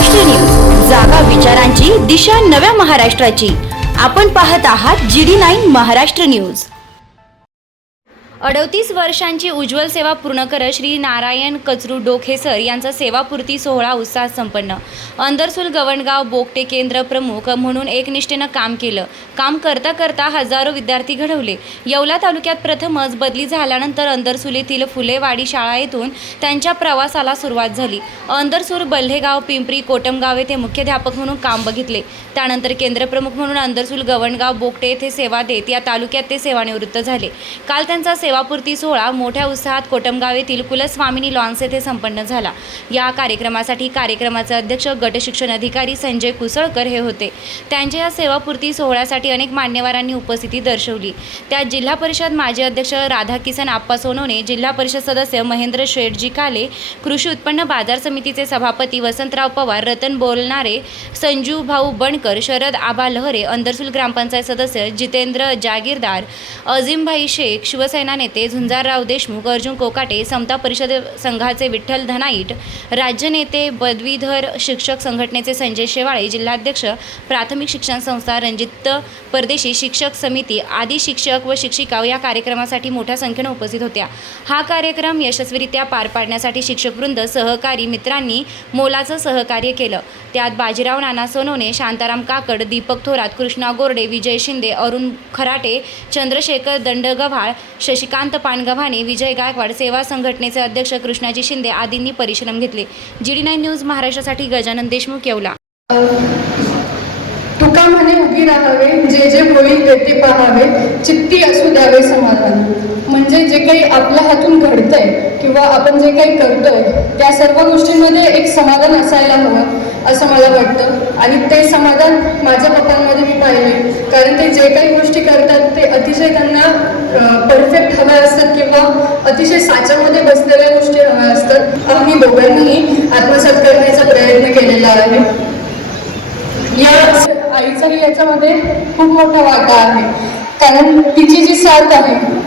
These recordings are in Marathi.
महाराष्ट्र न्यूज, जागा विचारांची, दिशा नव्या महाराष्ट्राची। आपण पाहत आहात GD9 महाराष्ट्र न्यूज। 38 वर्षांची उज्ज्वल सेवा पूर्ण करत श्री नारायण कचरू डोके सर यांचा सेवापूर्ती सोहळा उत्साहात संपन्न। अंदरसूल गवणगाव बोगटे केंद्र प्रमुख म्हणून एकनिष्ठेनं काम केलं। काम करता करता हजारो विद्यार्थी घडवले। येवला तालुक्यात प्रथमच बदली झाल्यानंतर अंदरसूल येथील फुलेवाडी शाळा येथून त्यांच्या प्रवासाला सुरुवात झाली। अंदरसूल बल्हेगाव पिंपरी कोटमगाव येथे मुख्याध्यापक म्हणून काम बघितले। त्यानंतर केंद्रप्रमुख म्हणून अंदरसूल गवणगाव बोगटे येथे सेवा देत या तालुक्यात ते सेवानिवृत्त झाले। काल त्यांचा सेवापूर्ती सोहळा मोठ्या उत्साहात कोटमगाव येथील कुलस्वामिनी लॉन्स येथे संपन्न झाला। या कार्यक्रमासाठी कार्यक्रमाचे अध्यक्ष गट शिक्षण अधिकारी संजय कुसळकर हे होते। त्यांच्या या सेवापूर्ती सोहळ्यासाठी अनेक मान्यवरांनी उपस्थिती दर्शवली। त्यात जिल्हा परिषद माजी अध्यक्ष राधाकिसन आप्पा सोनवणे, जिल्हा परिषद सदस्य महेंद्र शेठजी काले, कृषी उत्पन्न बाजार समितीचे सभापती वसंतराव पवार, रतन बोलणारे, संजू भाऊ बनकर, शरद आबा लहरे, अंदरसूल ग्रामपंचायत सदस्य जितेंद्र जागीरदार, अजिमभाई शेख, शिवसेना नेते झुंजारराव देशमुख, अर्जुन कोकाटे, समता परिषद संघाचे विठ्ठल धनाईट, राज्य नेते पदवीधर शिक्षक संघटनेचे संजय शेवाळे, जिल्हाध्यक्ष प्राथमिक शिक्षण संस्था रणजित परदेशी, शिक्षक समिती आदी शिक्षक व शिक्षिका या कार्यक्रमासाठी मोठ्या संख्येने उपस्थित होत्या। हा कार्यक्रम यशस्वीरित्या पार पाडण्यासाठी शिक्षकवृंद, सहकारी मित्रांनी मोलाचं सहकार्य केलं। त्यात बाजीराव नाना सोनवणे, शांताराम काकड, दीपक थोरात, कृष्णा गोरडे, विजय शिंदे, अरुण खराटे, चंद्रशेखर दंडगव्हाळ, शशिकांत पानगव्हाणे, विजय गायकवाड, सेवा संघटनेचे अध्यक्ष कृष्णाजी शिंदे आदींनी परिश्रम घेतले। GD9 न्यूज महाराष्ट्रासाठी गजानन देशमुख, येवला। तुका म्हणे उभी राहावे, जे जे होईल ते पाहावे, चित्ती असू द्यावे समाधान। म्हणजे जे काही आपल्या हातून घडतंय किंवा आपण जे काही करतोय त्या सर्व गोष्टींमध्ये एक समाधान असायला हवं असं मला वाटतं। आणि ते समाधान माझ्या पप्पांमध्ये मी पाहिले, कारण ते जे काही गोष्टी करतात ते अतिशय त्यांना परफेक्ट हव्या असतात किंवा अतिशय साच्यामध्ये बसलेल्या गोष्टी हव्या असतात। आम्ही दोघांनीही आत्मसात करण्याचा प्रयत्न केलेला आहे। या आईचाही याच्यामध्ये खूप मोठा वाटा आहे, कारण तिची जी साथ आहे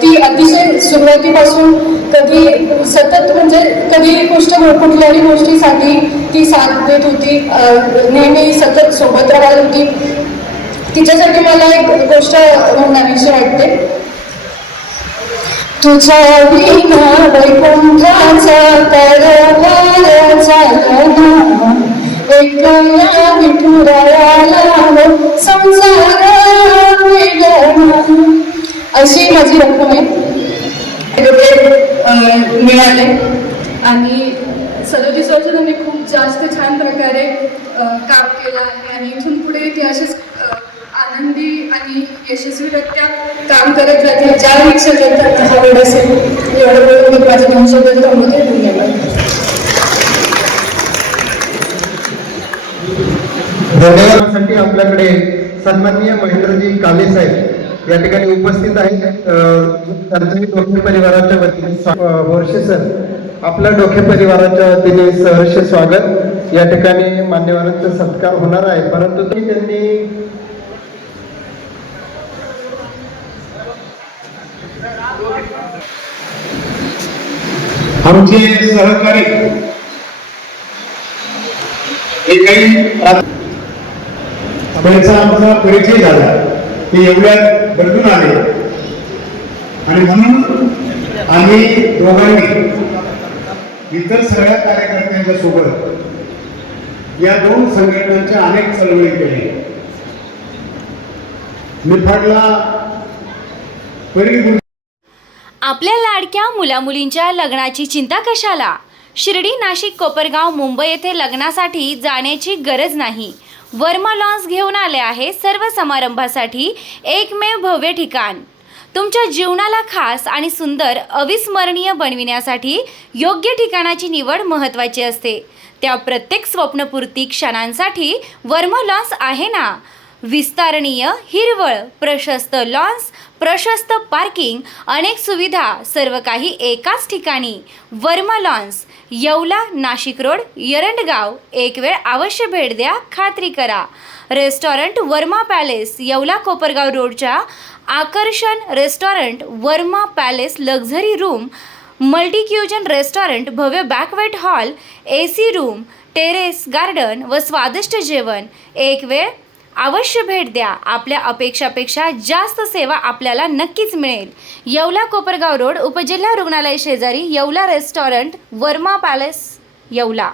ती अतिशय सुरुवातीपासून कधी सतत म्हणजे कधी कुठल्याही गोष्टीसाठी ती साथ देत होती, नेहमी सतत सोबत राहत होती। तिच्यासाठी मला एक गोष्ट म्हणावीशी वाटते। तुझ्या विना वैकुंठाचा तरवार चालला, एकल्या विठुरायाला संसार वेगळा, अशी माझी रक्कम आहे। मिळाले आणि 37 वर्ष त्यांनी खूप जास्त छान प्रकारे काम केलं आहे आणि इथून पुढे ते असेच आनंदी आणि यशस्वीरित्या काम करत राहतील। ज्या इच्छा करतात तसा वेळ असेल। एवढं बोलून मी माझ्या 2 शब्द थांबवते। धन्यवादासाठी आपल्याकडे सन्माननीय महेंद्रजी काले साहेब या ठिकाणी उपस्थित आहेत। डोके परिवाराच्या वतीने बोरशे सर आपल्या डोके परिवाराच्या वतीने सहर्ष स्वागत। या ठिकाणी मान्यवरांचा सत्कार होणार आहे, परंतु त्यांनी आमचे सहकारी आमचा परिचय झाला, ते एवढ्यात बदलून आले आणि म्हणून आम्ही दोघांनी इतर सगळ्या कार्यकर्त्यांच्या सोबत या 2 संघटनांच्या अनेक चळवळी केल्या। निफाडला आपल्या लाडक्या मुलामुलींच्या लग्नाची चिंता कशाला? शिर्डी, नाशिक, कोपरगाव, मुंबई येथे लग्नासाठी जाण्याची गरज नाही। वर्मा लॉन्स घेऊन आले आहे सर्व समारंभासाठी एकमेव भव्य ठिकाण। तुमच्या जीवनाला खास आणि सुंदर अविस्मरणीय बनविण्यासाठी योग्य ठिकाणाची निवड महत्त्वाची असते। त्या प्रत्येक स्वप्नपूर्ती क्षणांसाठी वर्मा लॉन्स आहे ना। विस्तारणीय, हिरवळ, प्रशस्त लॉन्स, प्रशस्त पार्किंग, अनेक सुविधा, सर्व काही एकाच ठिकाणी। Verma lawns, Yeola, Nashik road, Yerandgaon. एक वेळ अवश्य भेट द्या, खात्री करा। रेस्टॉरंट वर्मा पॅलेस, येवला कोपरगाव रोडच्या आकर्षण restaurant Verma palace luxury room multicuisine restaurant, भव्य banquet hall, AC room, terrace garden व स्वादिष्ट जेवण. एक वेळ अवश्य भेट द्या. आपल्या अपेक्षापेक्षा जास्त सेवा आपल्याला नक्कीच मिळेल. येवला कोपरगाव रोड, उपजिल्हा रुग्णालय शेजारी, येवला रेस्टॉरंट, वर्मा पॅलेस, येवला.